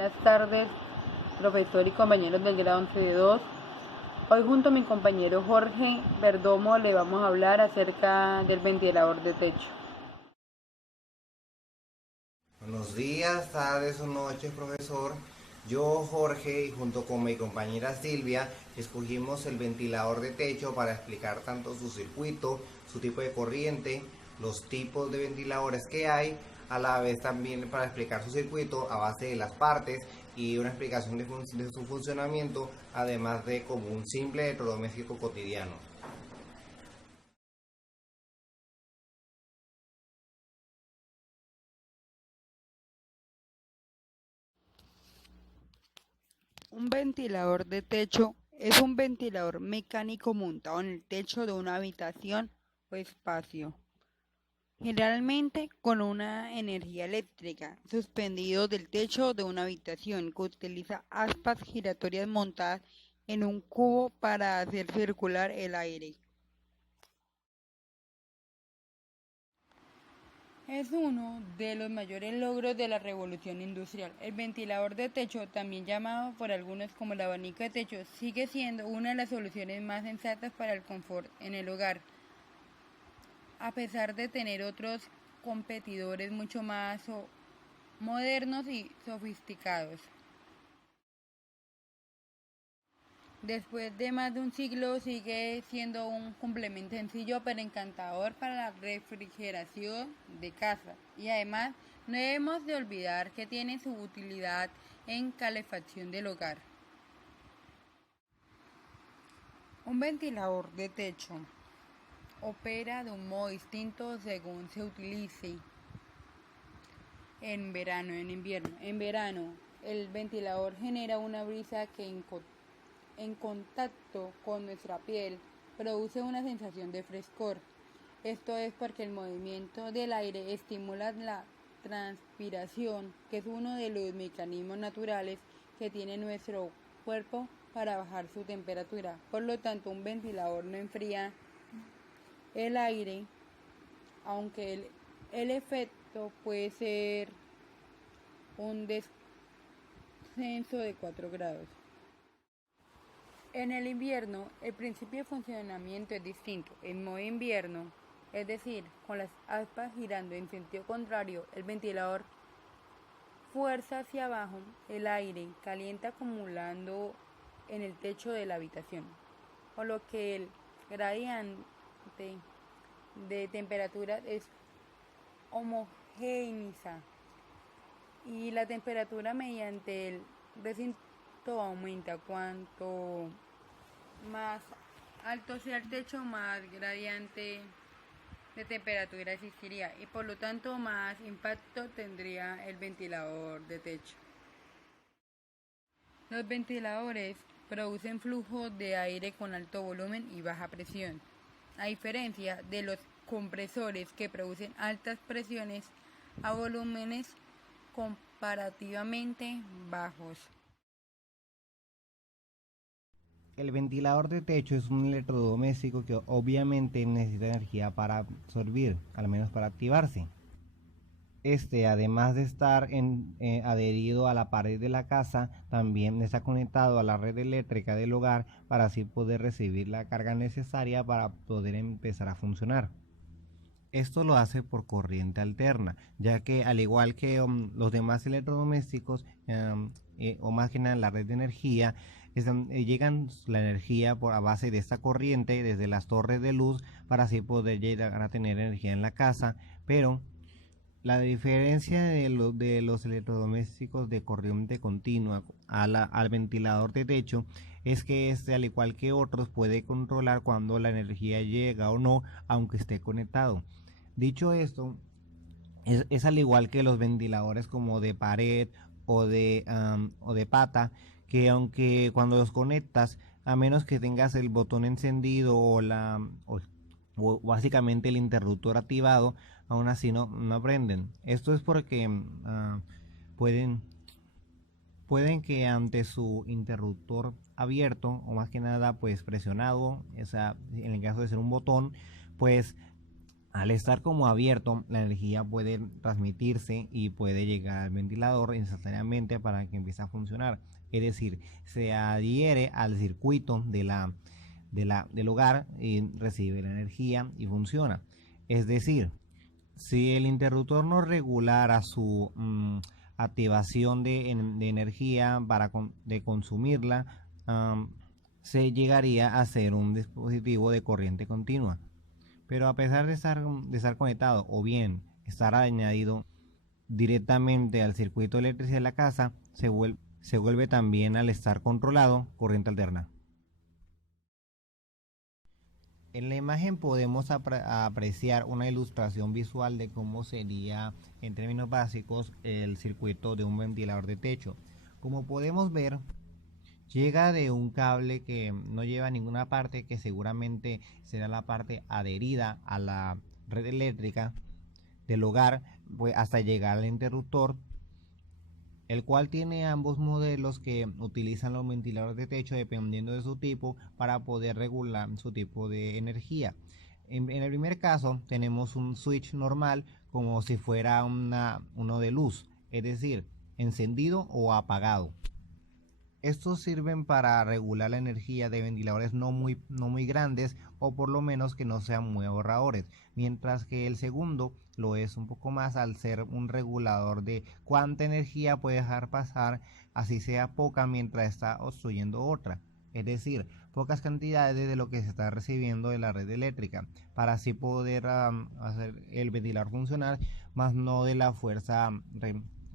Buenas tardes, profesor y compañeros del grado 11 de 2. Hoy junto a mi compañero Jorge Verdomo le vamos a hablar acerca del ventilador de techo. Buenos días, tardes o noches, profesor. Yo, Jorge, y junto con mi compañera Silvia, escogimos el ventilador de techo para explicar tanto su circuito, su tipo de corriente, los tipos de ventiladores que hay, a la vez también para explicar su circuito a base de las partes y una explicación de su funcionamiento, además de como un simple electrodoméstico cotidiano. Un ventilador de techo es un ventilador mecánico montado en el techo de una habitación o espacio, generalmente con una energía eléctrica, suspendido del techo de una habitación que utiliza aspas giratorias montadas en un cubo para hacer circular el aire. Es uno de los mayores logros de la revolución industrial. El ventilador de techo, también llamado por algunos como el abanico de techo, sigue siendo una de las soluciones más sensatas para el confort en el hogar, a pesar de tener otros competidores mucho más modernos y sofisticados. Después de más de un siglo sigue siendo un complemento sencillo pero encantador para la refrigeración de casa, y además no debemos de olvidar que tiene su utilidad en calefacción del hogar. Un ventilador de techo opera de un modo distinto según se utilice en verano, en invierno. En verano, el ventilador genera una brisa que en contacto con nuestra piel produce una sensación de frescor. Esto es porque el movimiento del aire estimula la transpiración, que es uno de los mecanismos naturales que tiene nuestro cuerpo para bajar su temperatura. Por lo tanto, un ventilador no enfría el aire, aunque el efecto puede ser un descenso de 4 grados. En el invierno, el principio de funcionamiento es distinto. En modo invierno, es decir, con las aspas girando en sentido contrario, el ventilador fuerza hacia abajo el aire caliente acumulando en el techo de la habitación, por lo que el gradiente de temperatura es homogeneiza y la temperatura mediante el recinto aumenta. Cuanto más alto sea el techo, más gradiente de temperatura existiría y por lo tanto más impacto tendría el ventilador de techo. Los ventiladores producen flujo de aire con alto volumen y baja presión, a diferencia de los compresores que producen altas presiones a volúmenes comparativamente bajos. El ventilador de techo es un electrodoméstico que obviamente necesita energía para absorbir, al menos para activarse. Además de estar adherido a la pared de la casa, también está conectado a la red eléctrica del hogar para así poder recibir la carga necesaria para poder empezar a funcionar. Esto lo hace por corriente alterna, ya que al igual que los demás electrodomésticos, o más que nada la red de energía, llegan la energía a base de esta corriente desde las torres de luz para así poder llegar a tener energía en la casa, pero la diferencia de los electrodomésticos de corriente continua al ventilador de techo es que al igual que otros, puede controlar cuando la energía llega o no, aunque esté conectado. Dicho esto, es al igual que los ventiladores como de pared o de pata, que aunque cuando los conectas, a menos que tengas el botón encendido o básicamente el interruptor activado, aún así no prenden. Esto es porque pueden, pueden que ante su interruptor abierto o más que nada pues presionado, en el caso de ser un botón, pues Al estar como abierto, la energía puede transmitirse y puede llegar al ventilador instantáneamente para que empiece a funcionar. Es decir, se adhiere al circuito del hogar y recibe la energía y funciona. Es decir, si el interruptor no regulara su activación de energía de consumirla, se llegaría a ser un dispositivo de corriente continua. Pero a pesar de estar conectado o bien estar añadido directamente al circuito eléctrico de la casa, se vuelve también, al estar controlado, corriente alterna. En la imagen podemos apreciar una ilustración visual de cómo sería, en términos básicos, el circuito de un ventilador de techo. Como podemos ver, llega de un cable que no lleva a ninguna parte, que seguramente será la parte adherida a la red eléctrica del hogar, pues hasta llegar al interruptor, el cual tiene ambos modelos que utilizan los ventiladores de techo dependiendo de su tipo para poder regular su tipo de energía. En el primer caso tenemos un switch normal, como si fuera uno de luz, es decir, encendido o apagado. Estos sirven para regular la energía de ventiladores no muy grandes, o por lo menos que no sean muy ahorradores, mientras que el segundo lo es un poco más, al ser un regulador de cuánta energía puede dejar pasar, así sea poca, mientras está obstruyendo otra. Es decir, pocas cantidades de lo que se está recibiendo de la red eléctrica, para así poder hacer el ventilador funcionar, más no de la fuerza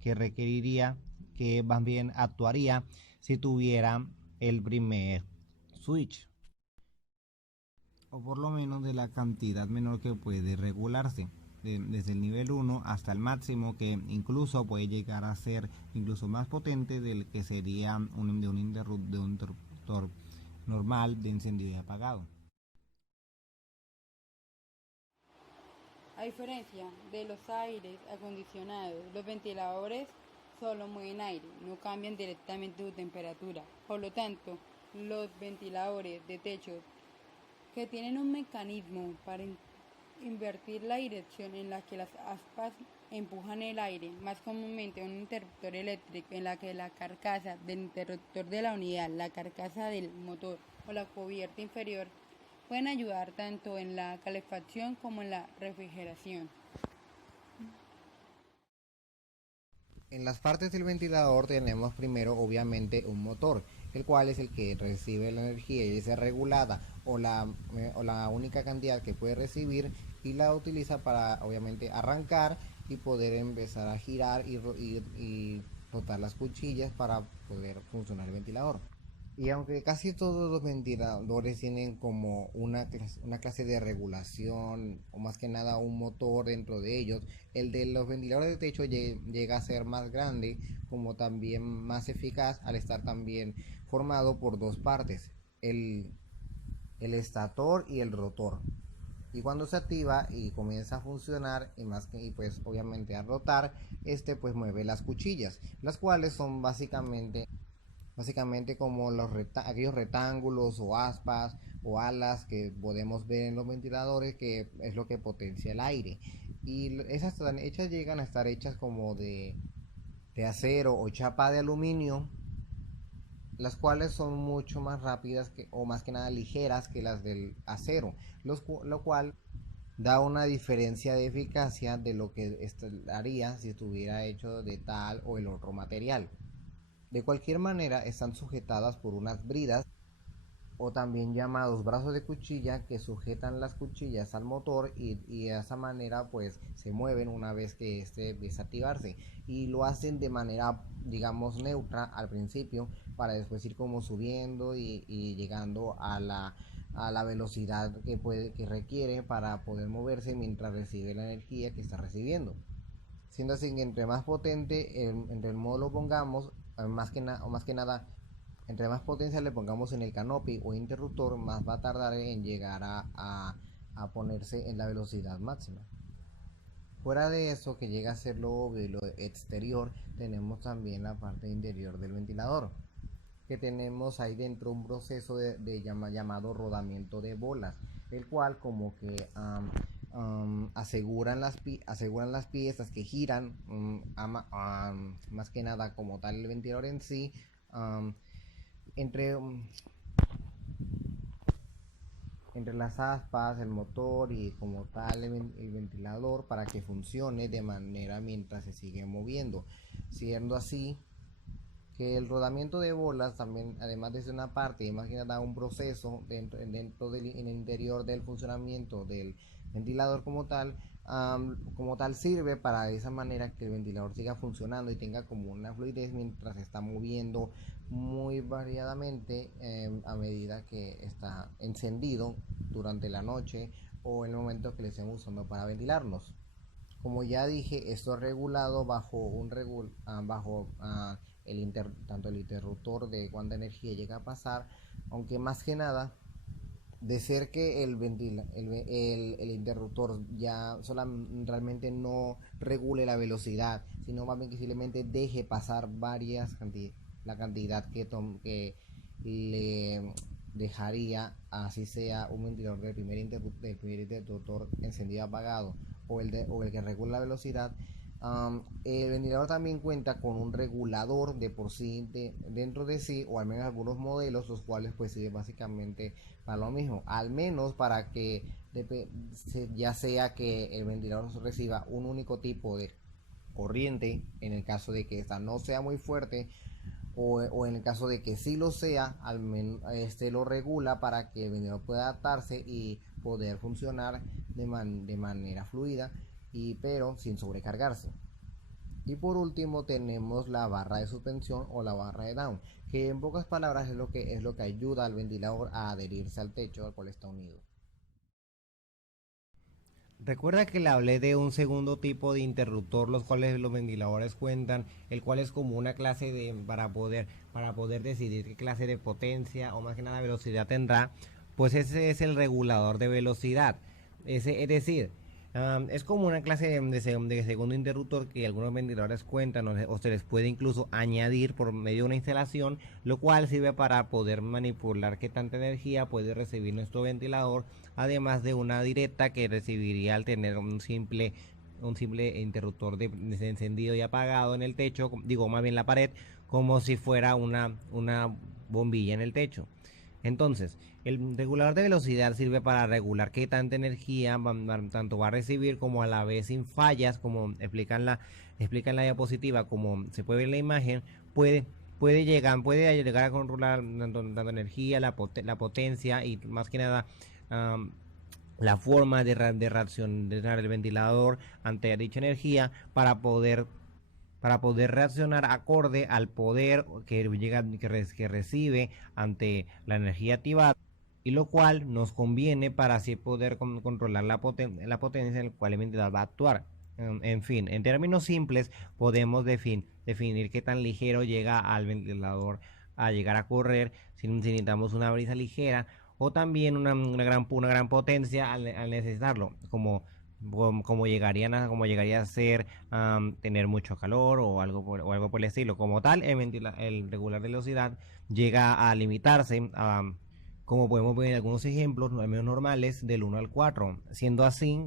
que requeriría, que más bien actuaría si tuviera el primer switch, o por lo menos de la cantidad menor que puede regularse, desde el nivel 1 hasta el máximo, que incluso puede llegar a ser incluso más potente del que sería de un interruptor normal de encendido y apagado. A diferencia de los aires acondicionados, los ventiladores solo mueven aire, no cambian directamente su temperatura. Por lo tanto, los ventiladores de techo, que tienen un mecanismo para invertir la dirección en la que las aspas empujan el aire, más comúnmente un interruptor eléctrico, en la que la carcasa del interruptor de la unidad, la carcasa del motor o la cubierta inferior pueden ayudar tanto en la calefacción como en la refrigeración. En las partes del ventilador tenemos primero obviamente un motor, el cual es el que recibe la energía y es regulada, o la única cantidad que puede recibir, y la utiliza para obviamente arrancar y poder empezar a girar y rotar las cuchillas para poder funcionar el ventilador. Y aunque casi todos los ventiladores tienen como una clase de regulación, o más que nada un motor dentro de ellos, el de los ventiladores de techo llega a ser más grande, como también más eficaz, al estar también formado por dos partes, el estator y el rotor. Y cuando se activa y comienza a funcionar, y pues obviamente a rotar, pues mueve las cuchillas, las cuales son básicamente como aquellos rectángulos o aspas o alas que podemos ver en los ventiladores, que es lo que potencia el aire. Y esas llegan a estar hechas como de acero o chapa de aluminio, las cuales son mucho más rápidas o más que nada ligeras que las del acero, lo cual da una diferencia de eficacia de lo que haría si estuviera hecho de tal o el otro material. De cualquier manera, están sujetadas por unas bridas, o también llamados brazos de cuchilla, que sujetan las cuchillas al motor, y de esa manera pues se mueven una vez que empieza a activarse, y lo hacen de manera, digamos, neutra al principio, para después ir como subiendo y llegando a la velocidad que requiere para poder moverse mientras recibe la energía que está recibiendo. Siendo así que entre más potente entre el modo lo pongamos, más que nada, entre más potencia le pongamos en el canopy o interruptor, más va a tardar en llegar a ponerse en la velocidad máxima. Fuera de eso, que llega a ser lo obvio y lo exterior, tenemos también la parte interior del ventilador, que tenemos ahí dentro un proceso llamado rodamiento de bolas, el cual como que aseguran las piezas que giran, más que nada como tal el ventilador en sí, entre, entre las aspas, el motor y como tal el ventilador para que funcione de manera mientras se sigue moviendo, siendo así que el rodamiento de bolas también, además de ser una parte, más que nada un proceso dentro del en el interior del funcionamiento del ventilador como tal sirve para de esa manera que el ventilador siga funcionando y tenga como una fluidez mientras se está moviendo muy variadamente a medida que está encendido durante la noche o en el momento que le estemos usando para ventilarnos. Como ya dije, esto es regulado bajo tanto el interruptor de cuánta energía llega a pasar, aunque más que nada de ser que el interruptor ya realmente no regule la velocidad, sino más bien que simplemente deje pasar la cantidad que le dejaría, así sea un ventilador del primer interruptor encendido apagado o el que regula la velocidad. El ventilador también cuenta con un regulador de por sí dentro de sí, o al menos algunos modelos, los cuales pues sirven básicamente para lo mismo, al menos para que ya sea que el ventilador reciba un único tipo de corriente, en el caso de que esta no sea muy fuerte, o en el caso de que sí lo sea, al menos lo regula para que el ventilador pueda adaptarse y poder funcionar de manera fluida, pero sin sobrecargarse. Y por último tenemos la barra de suspensión o la barra de down, que en pocas palabras es lo que ayuda al ventilador a adherirse al techo al cual está unido. Recuerda que le hablé de un segundo tipo de interruptor, los cuales los ventiladores cuentan, el cual es como una clase de para poder decidir qué clase de potencia o más que nada velocidad tendrá, pues ese es el regulador de velocidad. Es decir, es como una clase de segundo interruptor que algunos ventiladores cuentan o se les puede incluso añadir por medio de una instalación, lo cual sirve para poder manipular qué tanta energía puede recibir nuestro ventilador, además de una directa que recibiría al tener un simple interruptor de encendido y apagado en el techo, digo más bien la pared, como si fuera una bombilla en el techo. Entonces, el regulador de velocidad sirve para regular qué tanta energía tanto va a recibir como a la vez sin fallas, como explica en la diapositiva, como se puede ver en la imagen, puede llegar a controlar tanto energía, la potencia y más que nada la forma de reaccionar el ventilador ante dicha energía para poder reaccionar acorde al poder que recibe ante la energía activada, y lo cual nos conviene para así poder controlar la potencia en la cual el ventilador va a actuar. En fin, en términos simples podemos definir qué tan ligero llega al ventilador a llegar a correr si necesitamos una brisa ligera, o también una gran potencia al necesitarlo, como llegaría a ser tener mucho calor o algo por el estilo. Como tal, el regular de velocidad llega a limitarse, como podemos ver en algunos ejemplos, al menos normales, del 1 al 4, siendo así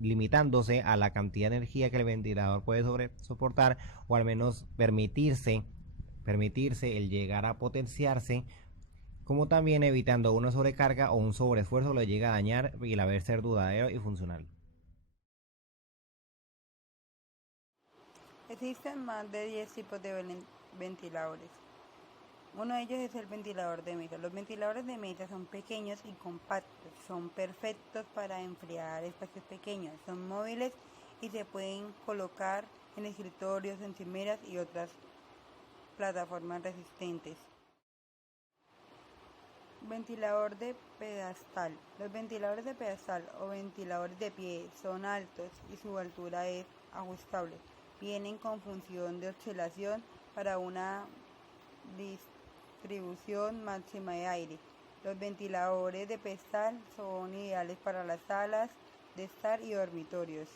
limitándose a la cantidad de energía que el ventilador puede soportar, o al menos permitirse el llegar a potenciarse, como también evitando una sobrecarga o un sobreesfuerzo lo llega a dañar y la ver ser duradero y funcional. Existen más de 10 tipos de ventiladores. Uno de ellos es el ventilador de mesa. Los ventiladores de mesa son pequeños y compactos, son perfectos para enfriar espacios pequeños, son móviles y se pueden colocar en escritorios, encimeras y otras plataformas resistentes. Ventilador de pedestal. Los ventiladores de pedestal o ventiladores de pie son altos y su altura es ajustable. Vienen con función de oscilación para una distribución máxima de aire. Los ventiladores de pedestal son ideales para las salas de estar y dormitorios.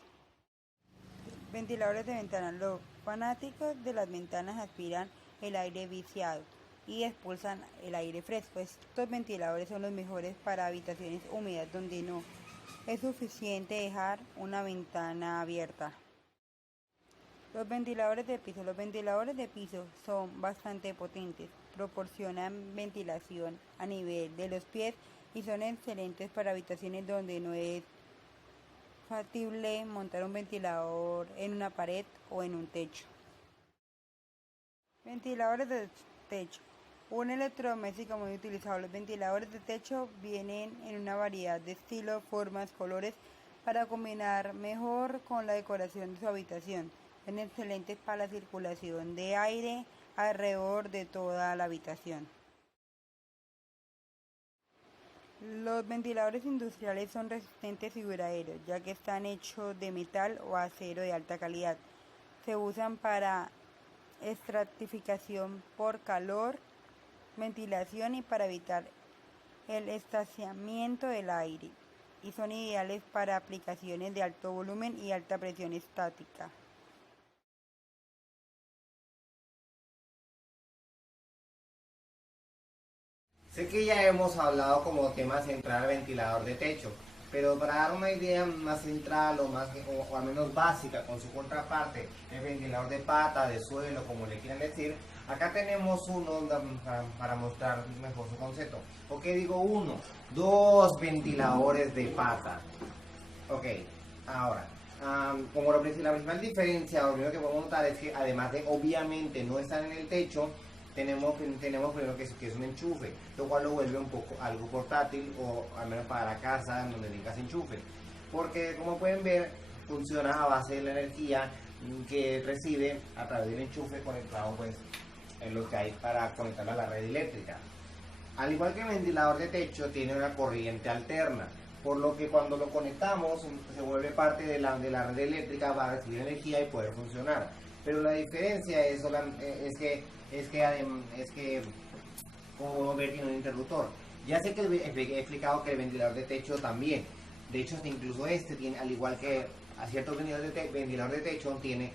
Ventiladores de ventana. Los fanáticos de las ventanas aspiran el aire viciado y expulsan el aire fresco. Estos ventiladores son los mejores para habitaciones húmedas donde no es suficiente dejar una ventana abierta. Los ventiladores de piso. Los ventiladores de piso son bastante potentes, proporcionan ventilación a nivel de los pies y son excelentes para habitaciones donde no es factible montar un ventilador en una pared o en un techo. Ventiladores de techo. Un electrodoméstico muy utilizado. Los ventiladores de techo vienen en una variedad de estilos, formas, colores para combinar mejor con la decoración de su habitación. Son excelentes para la circulación de aire alrededor de toda la habitación. Los ventiladores industriales son resistentes y duraderos, ya que están hechos de metal o acero de alta calidad. Se usan para estratificación por calor, ventilación y para evitar el estancamiento del aire, y son ideales para aplicaciones de alto volumen y alta presión estática. Sé que ya hemos hablado como tema central ventilador de techo, pero para dar una idea más central o al menos básica con su contraparte, el ventilador de pata, de suelo, como le quieran decir, acá tenemos uno para mostrar mejor su concepto. ¿Por qué digo uno? Dos ventiladores de pata. Ok, ahora, como la principal diferencia, lo primero que podemos notar es que además de obviamente no estar en el techo, tenemos primero que es un enchufe, lo cual lo vuelve un poco algo portátil, o al menos para la casa donde tengas enchufe, porque como pueden ver funciona a base de la energía que recibe a través del enchufe conectado pues en lo que hay para conectarlo a la red eléctrica. Al igual que el ventilador de techo tiene una corriente alterna, por lo que cuando lo conectamos se vuelve parte de la red eléctrica para recibir energía y poder funcionar. Pero la diferencia es que como podemos ver tiene un interruptor. Ya sé que he explicado que el ventilador de techo también, de hecho incluso este tiene, al igual que a ciertos ventilador de techo, tiene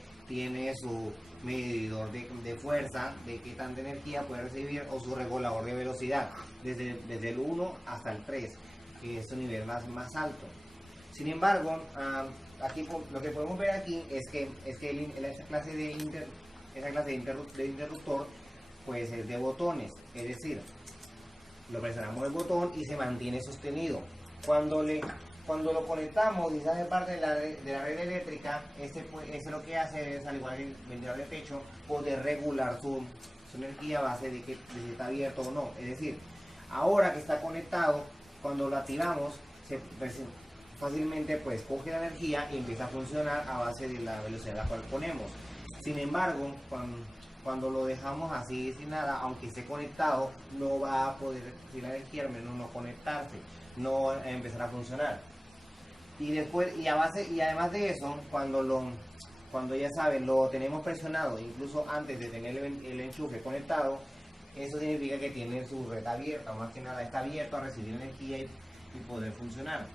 su medidor de fuerza, de qué tanta energía puede recibir, o su regulador de velocidad, desde el 1 hasta el 3, que es un nivel más alto. Sin embargo, aquí lo que podemos ver aquí es que esta clase de interruptor pues es de botones, es decir, lo presionamos el botón y se mantiene sostenido. Cuando lo conectamos y se hace parte de la red eléctrica, este lo que hace es, al igual que el ventilador de techo, poder regular su energía a base de que si está abierto o no. Es decir, ahora que está conectado, cuando lo activamos, fácilmente pues coge la energía y empieza a funcionar a base de la velocidad a la cual ponemos. Sin embargo, cuando lo dejamos así sin nada, aunque esté conectado, no va a poder recibir la energía, al menos no conectarse, no empezar a funcionar. Y además de eso, cuando ya saben, lo tenemos presionado, incluso antes de tener el enchufe conectado, eso significa que tiene su red abierta, más que nada está abierto a recibir energía y poder funcionar.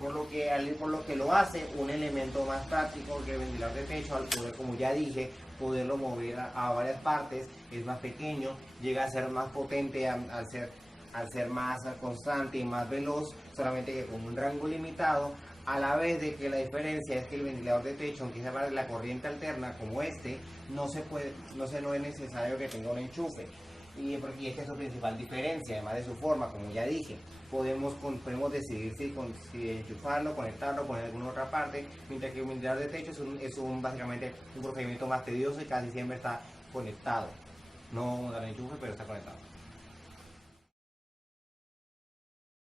Por lo que lo hace un elemento más práctico que el ventilador de techo, al poder, como ya dije, poderlo mover a varias partes, es más pequeño, llega a ser más potente al ser más constante y más veloz, solamente que con un rango limitado, a la vez de que la diferencia es que el ventilador de techo, aunque sea para la corriente alterna como este, no es necesario que tenga un enchufe. Y esta es su principal diferencia, además de su forma, como ya dije. Podemos decidir si enchufarlo, conectarlo, poner en alguna otra parte, mientras que un ventilador de techo básicamente un procedimiento más tedioso y casi siempre está conectado. No un enchufe, pero está conectado.